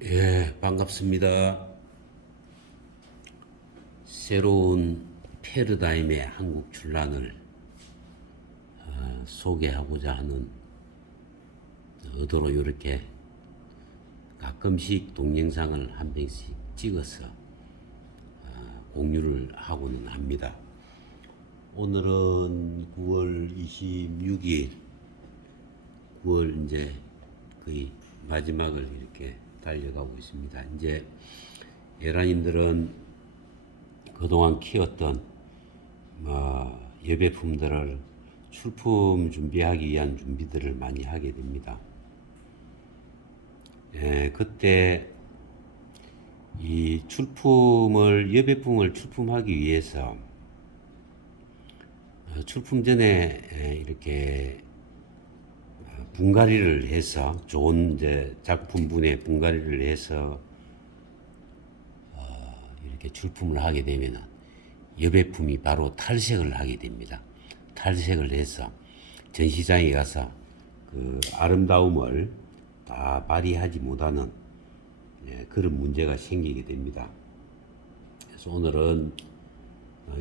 예, 반갑습니다. 새로운 패러다임의 한국 출란을 소개하고자 하는 의도로 이렇게 가끔씩 동영상을 한 편씩 찍어서 공유를 하고는 합니다. 오늘은 9월 26일, 9월 이제 거의 마지막을 이렇게 달려가고 있습니다. 이제 예란님들은 그동안 키웠던 예배품들을 출품 준비하기 위한 준비들을 많이 하게 됩니다. 그때 이 예배품을 출품하기 위해서 출품 전에 이렇게 분갈이를 해서 좋은 이제 작품분에 분갈이를 해서 이렇게 출품을 하게 되면은 여배품이 바로 탈색을 하게 됩니다. 탈색을 해서 전시장에 가서 그 아름다움을 다 발휘하지 못하는 그런 문제가 생기게 됩니다. 그래서 오늘은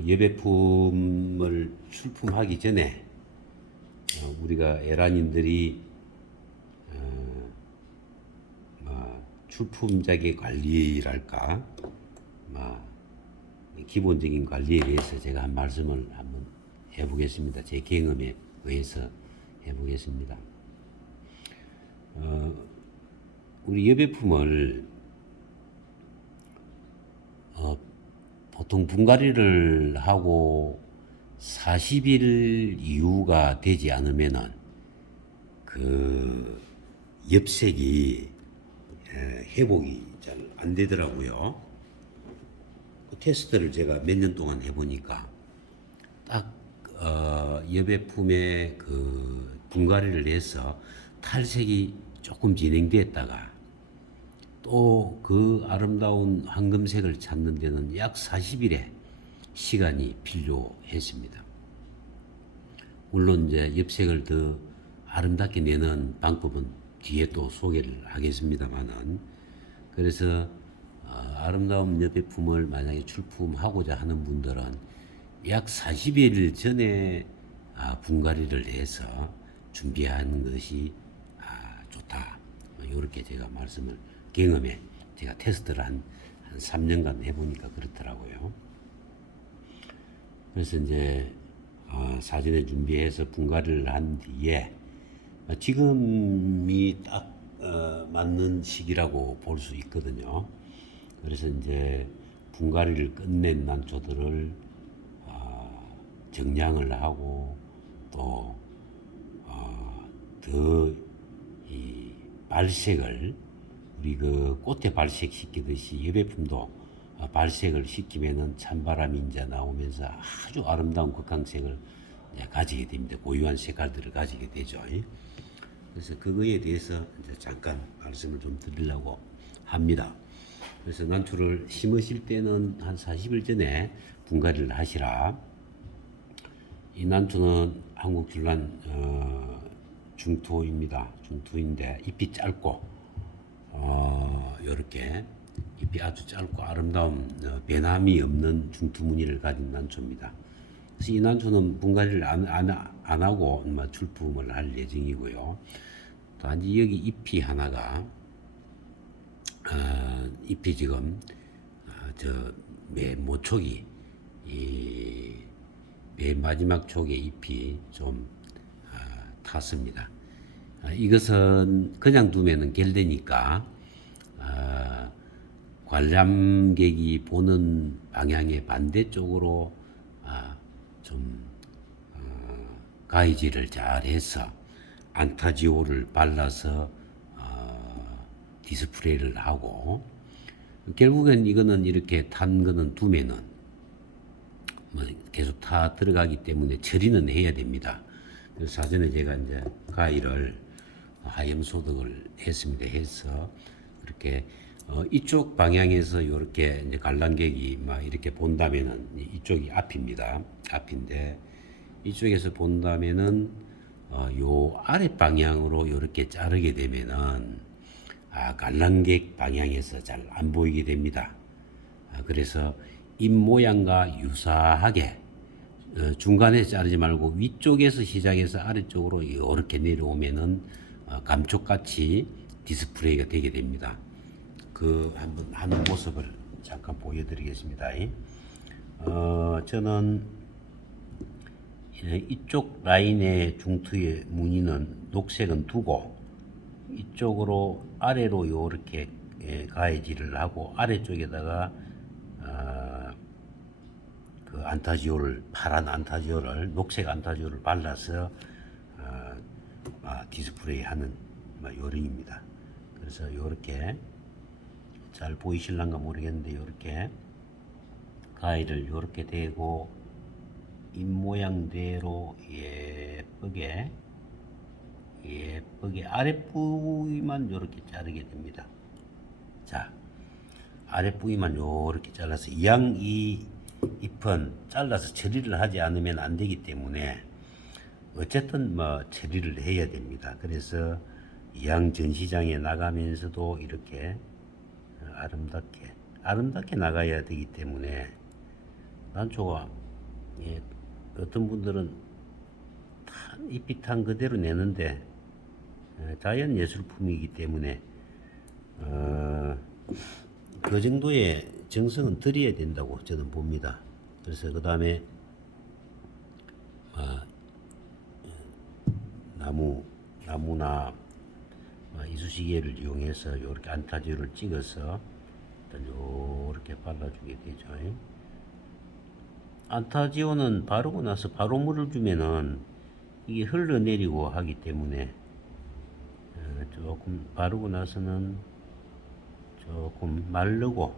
여배품을 출품하기 전에 우리가 에란인들이 출품작의 관리랄까 기본적인 관리에 대해서 제가 한 말씀을 한번 해보겠습니다. 제 경험에 의해서 해보겠습니다. 우리 여배품을 보통 분갈이를 하고 40일 이후가 되지 않으면은 그 엽색이 회복이 잘 안 되더라고요. 그 테스트를 제가 몇 년 동안 해보니까 딱 여배품에 그 분갈이를 해서 탈색이 조금 진행됐다가 또 그 아름다운 황금색을 찾는 데는 약 40일의 시간이 필요했습니다. 물론 이제 엽색을 더 아름답게 내는 방법은 뒤에 또 소개를 하겠습니다만은, 그래서 아름다운 여배품을 만약에 출품하고자 하는 분들은 약 40일 전에 분갈이를 해서 준비하는 것이 좋다. 이렇게 제가 말씀을 경험에 제가 테스트를 한 3년간 해보니까 그렇더라고요. 그래서 이제 사전에 준비해서 분갈이를 한 뒤에 지금이 딱 맞는 시기라고 볼 수 있거든요. 그래서 이제 분갈이를 끝낸 난초들을 정량을 하고 또 더 이 발색을 우리 그 꽃에 발색시키듯이 여배품도 발색을 시키면은 찬바람이 이제 나오면서 아주 아름다운 극강색을 가지게 됩니다. 고유한 색깔들을 가지게 되죠. 그래서 그거에 대해서 이제 잠깐 말씀을 좀 드리려고 합니다. 그래서 난초를 심으실 때는 한 40일 전에 분갈이를 하시라. 이 난초는 한국 줄란 중투입니다. 중투인데 잎이 짧고 요렇게 잎이 아주 짧고 아름다운 배남이 없는 중투 무늬를 가진 난초입니다. 그래서 이 난초는 분갈이를 안 하고 출품을 할 예정이고요. 단지 여기 잎이 하나가 잎이 지금 저맨 모촉이 맨 마지막 촉의 잎이 좀 탔습니다. 이것은 그냥 두면은 결되니까 관람객이 보는 방향의 반대쪽으로 좀 가위질을 잘 해서 안타지오를 발라서 디스플레이를 하고, 결국엔 이거는 이렇게 탄 거는 두면은 계속 타 들어가기 때문에 처리는 해야 됩니다. 그래서 사전에 제가 이제 가위를 하염 소독을 했습니다. 해서 그렇게 이쪽 방향에서 이렇게 이제 관람객이 막 이렇게 본다면은 이쪽이 앞입니다. 앞인데 이쪽에서 본다면은 요 아래 방향으로 이렇게 자르게 되면은 관람객 방향에서 잘 안 보이게 됩니다. 그래서 잎 모양과 유사하게 중간에 자르지 말고 위쪽에서 시작해서 아래쪽으로 이렇게 내려오면은 감쪽같이 디스플레이가 되게 됩니다. 그 한번 하는 모습을 잠깐 보여드리겠습니다. 저는 이쪽 라인의 중투의 무늬는 녹색은 두고 이쪽으로 아래로 이렇게 가해질을 하고 아래쪽에다가 그 안타지오를 파란 안타지오를 녹색 안타지오를 발라서 디스플레이 하는 요령입니다. 그래서 이렇게 잘 보이실란가 모르겠는데 이렇게 가위를 이렇게 대고 잎 모양대로 예쁘게 아랫부위만 이렇게 자르게 됩니다. 자, 아랫부위만 이렇게 잘라서 이 잎은 잘라서 처리를 하지 않으면 안 되기 때문에 어쨌든 처리를 해야 됩니다. 그래서 이양 전시장에 나가면서도 이렇게 아름답게 나가야 되기 때문에 난초가 어떤 분들은 잎이 탄 그대로 내는데 자연 예술품이기 때문에 그 정도의 정성은 들여야 된다고 저는 봅니다. 그래서 그 다음에 나무나 이쑤시개를 이용해서 이렇게 안타지오를 찍어서 이렇게 발라주게 되죠. 안타지오는 바르고 나서 바로 물을 주면은 이게 흘러내리고 하기 때문에 조금 바르고 나서는 조금 마르고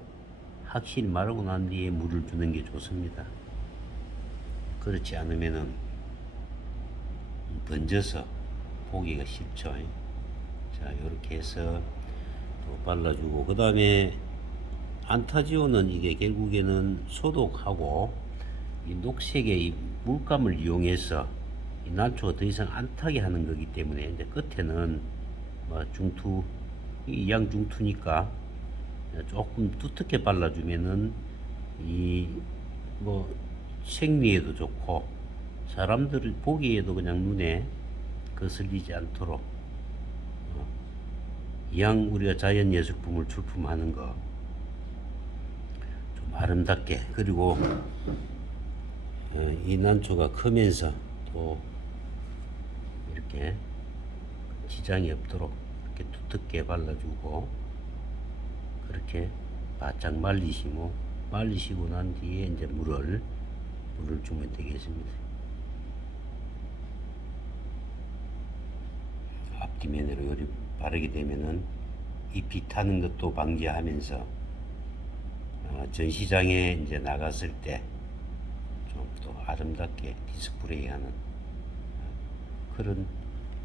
확실히 마르고 난 뒤에 물을 주는 게 좋습니다. 그렇지 않으면은 번져서 보기가 쉽죠. 자, 이렇게 해서 또 발라주고 그 다음에 안타지오는 이게 결국에는 소독하고 이 녹색의 이 물감을 이용해서 이 난초가 더 이상 안 타게 하는 거기 때문에 이제 끝에는 중투 이양 중투니까 조금 두텁게 발라주면은 이 생리에도 좋고 사람들 보기에도 그냥 눈에 거슬리지 않도록 이양 우리가 자연예술품을 출품하는 거 좀 아름답게 그리고 이 난초가 크면서 또 이렇게 지장이 없도록 이렇게 두텁게 발라주고 그렇게 바짝 말리시고 난 뒤에 이제 물을 주면 되겠습니다. 앞뒤면으로 요리 바르게 되면은 잎이 타는 것도 방지하면서 전시장에 이제 나갔을 때 좀 더 아름답게 디스플레이하는 그런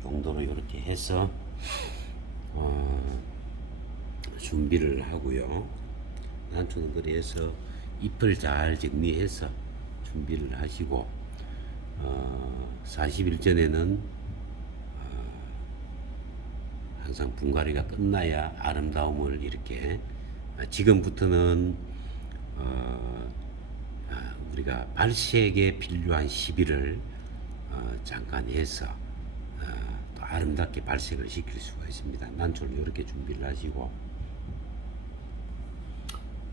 용도로 이렇게 해서 준비를 하고요. 난초는 그래서 잎을 잘 정리해서 준비를 하시고 40일 전에는 항상 분갈이가 끝나야 아름다움을 이렇게 지금부터는 우리가 발색에 필요한 시비를 잠깐 해서 또 아름답게 발색을 시킬 수가 있습니다. 난초를 이렇게 준비를 하시고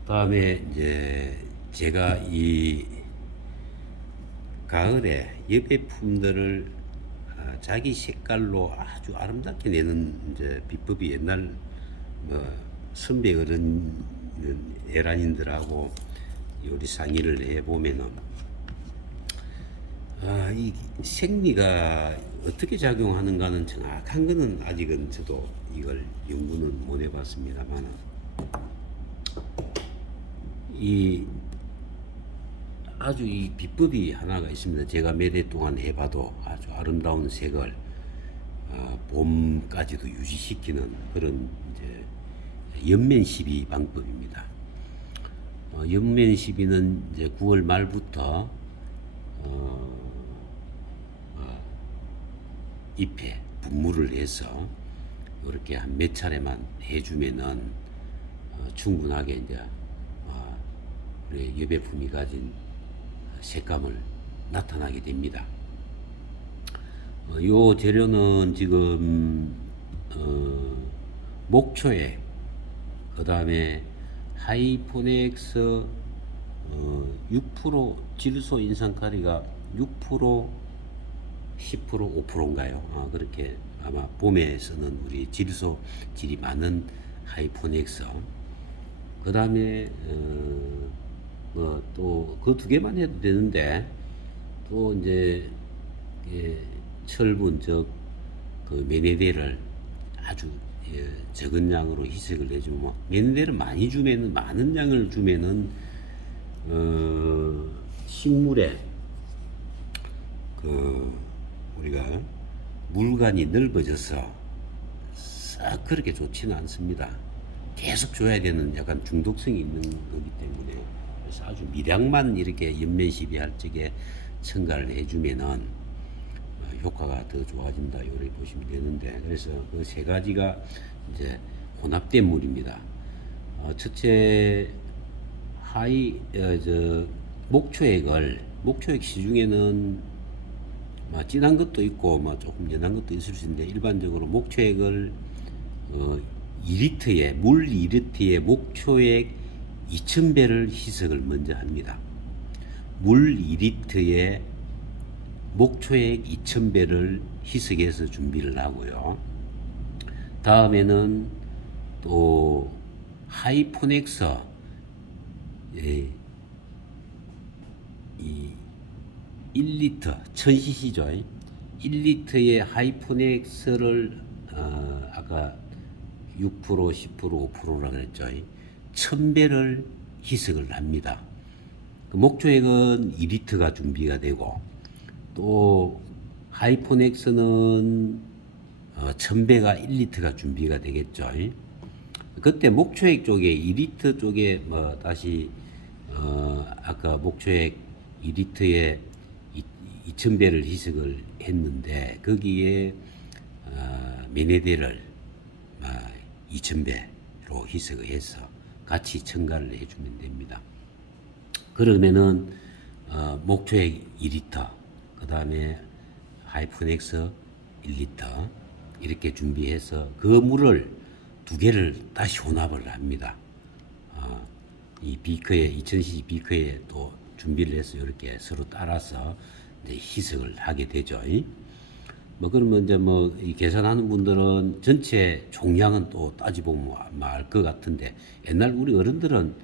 다음에 이제 제가 이 가을에 여배품들을 자기 색깔로 아주 아름답게 내는 이제 비법이 옛날 선배 어른 에란인들하고 요리 상의를 해 보면은 이 생리가 어떻게 작용하는가는 정확한 거는 아직은 저도 이걸 연구는 못 해봤습니다만 아주 이 비법이 하나가 있습니다. 제가 몇 해 동안 해봐도 아주 아름다운 색을 봄까지도 유지시키는 그런 이제 옆면 시비 방법입니다. 옆면 시비는 이제 9월 말부터 잎에 분무를 해서 이렇게 한 몇 차례만 해주면은 충분하게 이제 우리 여배품이 가진 색감을 나타나게 됩니다. 요 재료는 지금 목초액, 그 다음에 하이포넥스 6% 질소 인산가리가 6%, 10%, 5%인가요? 그렇게 아마 봄에 쓰는 우리 질소 질이 많은 하이포넥스. 그 다음에 뭐 또 그 두 개만 해도 되는데 또 이제 철분 즉 그 메네데를 아주 적은 양으로 희석을 해주면 뭐 메네데를 많이 주면은 많은 양을 주면은 식물에 그 우리가 물관이 넓어져서 싹 그렇게 좋지는 않습니다. 계속 줘야 되는 약간 중독성이 있는 거기 때문에 그래서 아주 미량만 이렇게 옆면 시비할 적에 첨가를 해주면은 효과가 더 좋아진다 요렇게 보시면 되는데 그래서 그 세 가지가 이제 혼합된 물입니다. 첫째 목초액 시중에는 진한 것도 있고 조금 연한 것도 있을 수 있는데 일반적으로 목초액을 2리터에 물 2리터에 목초액 2000배를 희석을 먼저 합니다. 물 2리터에 목초액 2000배를 희석해서 준비를 하고요. 다음에는 또 하이포넥스 이 1리터 1000cc죠. 1리터의 하이포넥스를 아까 6%, 10%, 5%라 그랬죠. 1000배를 희석을 합니다. 그 목초액은 2리터가 준비가 되고 또 하이포넥스는 1000배가 1리터가 준비가 되겠죠. 그때 목초액 쪽에 2리터 쪽에 다시 아까 목초액 2리터에 2000배를 희석을 했는데 거기에 메네데를 2000배로 희석을 해서 같이 첨가를 해주면 됩니다. 그러면은 목초액 2리터, 그 다음에 하이포넥스 1리터 이렇게 준비해서 그 물을 두 개를 다시 혼합을 합니다. 이 비커에 2000cc 비커에 또 준비를 해서 이렇게 서로 따라서 이제 희석을 하게 되죠. 그러면 이제 이 계산하는 분들은 전체 총량은 또 따지보면 알 것 같은데 옛날 우리 어른들은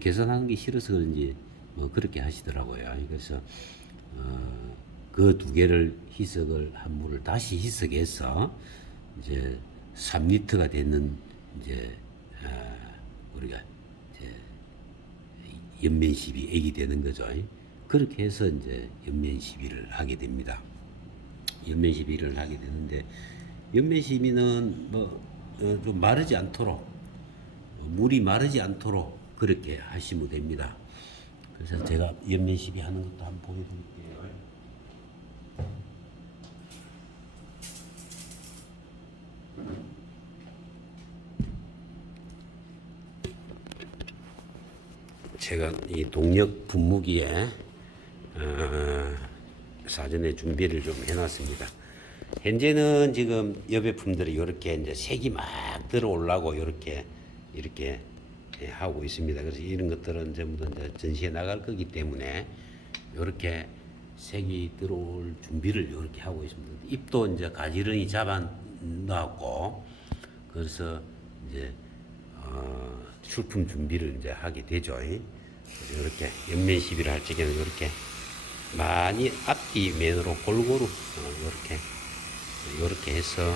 계산하는 게 싫어서 그런지 그렇게 하시더라고요. 그래서 그 두 개를 희석을 한 물을 다시 희석해서 이제 3리터가 되는 이제 우리가 이제 옆면 시비액이 되는 거죠. 그렇게 해서 이제 옆면 시비를 하게 됩니다. 옆면 시비를 하게 되는데 옆면 시비는 좀 마르지 않도록 물이 마르지 않도록 그렇게 하시면 됩니다. 그래서 제가 옆면 시비 하는 것도 한번 보여드릴게요. 제가 이 동력 분무기에 사전에 준비를 좀 해놨습니다. 현재는 지금 여배품들이 이렇게 이제 색이 막 들어오려고 이렇게 하고 있습니다. 그래서 이런 것들은 전부 다 이제 전시에 나갈 거기 때문에 이렇게 색이 들어올 준비를 이렇게 하고 있습니다. 잎도 이제 가지런히 잡아 놨고 그래서 이제 출품 준비를 이제 하게 되죠. 이렇게 옆면 시비를 할 적에는 이렇게 많이 앞뒤 면으로 골고루 이렇게 해서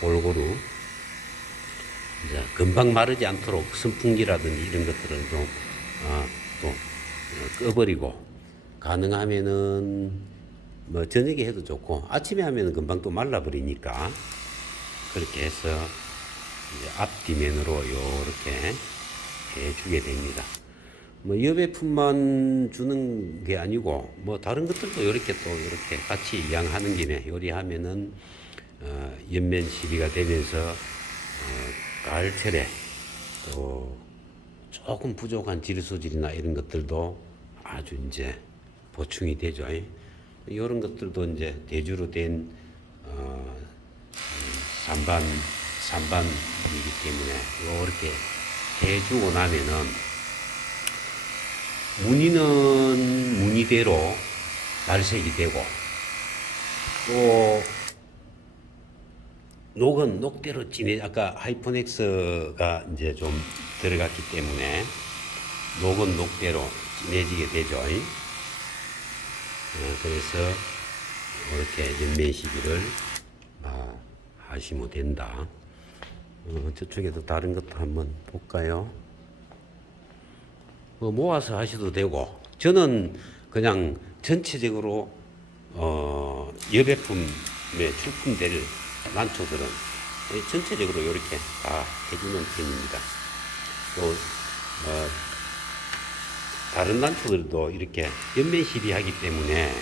골고루 이제 금방 마르지 않도록 선풍기라든지 이런 것들은 좀 또 꺼버리고 가능하면은 저녁에 해도 좋고 아침에 하면은 금방 또 말라버리니까 그렇게 해서 이제 앞뒤면으로 이렇게 해주게 됩니다. 여배품만 주는 게 아니고 다른 것들도 이렇게 또 이렇게 같이 이양하는 김에 요리하면은 연면 시비가 되면서 가을철에 또 조금 부족한 질 소질이나 이런 것들도 아주 이제 보충이 되죠. 이런 것들도 이제 대주로 된 산반이기 때문에 이렇게 해주고 나면은 무늬는 무늬대로 발색이 되고 또 녹은 녹대로 아까 하이퍼넥스가 이제 좀 들어갔기 때문에 녹은 녹대로 진해지게 되죠. 그래서 이렇게 연면 시비를 하시면 된다. 저쪽에도 다른 것도 한번 볼까요? 모아서 하셔도 되고, 저는 그냥 전체적으로 여배품에 출품될 난초들은 전체적으로 이렇게 다 해주는 편입니다. 또 다른 난초들도 이렇게 연면 시비하기 때문에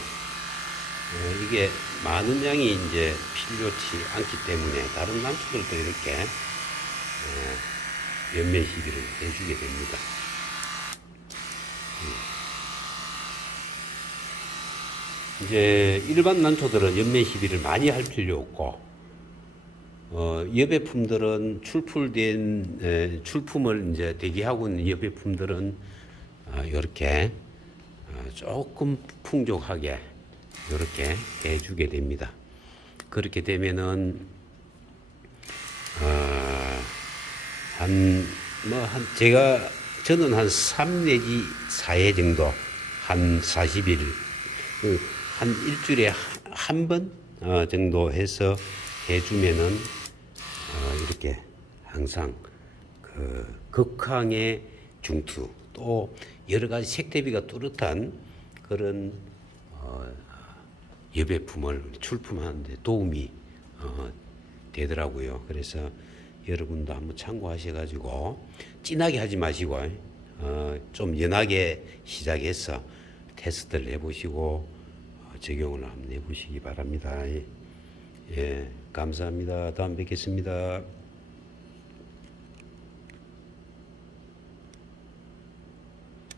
이게 많은 양이 이제 필요치 않기 때문에 다른 난초들도 이렇게 연면 시비를 해주게 됩니다. 이제 일반 난초들은 연면 시비를 많이 할 필요 없고 여배품들은 출품을 이제 대기하고 있는 여배품들은 이렇게 조금 풍족하게 이렇게 해주게 됩니다. 그렇게 되면은 저는 한 3 내지 4회 정도 한 40일 한 일주일에 한 번 정도 해서 해주면은 이렇게 항상 그 극황의 중투 또 여러 가지 색대비가 뚜렷한 그런 여배품을 출품하는데 도움이 되더라고요. 그래서 여러분도 한번 참고하셔가지고 진하게 하지 마시고 좀 연하게 시작해서 테스트를 해보시고 적용을 한번 해보시기 바랍니다. 예, 감사합니다. 다음 뵙겠습니다.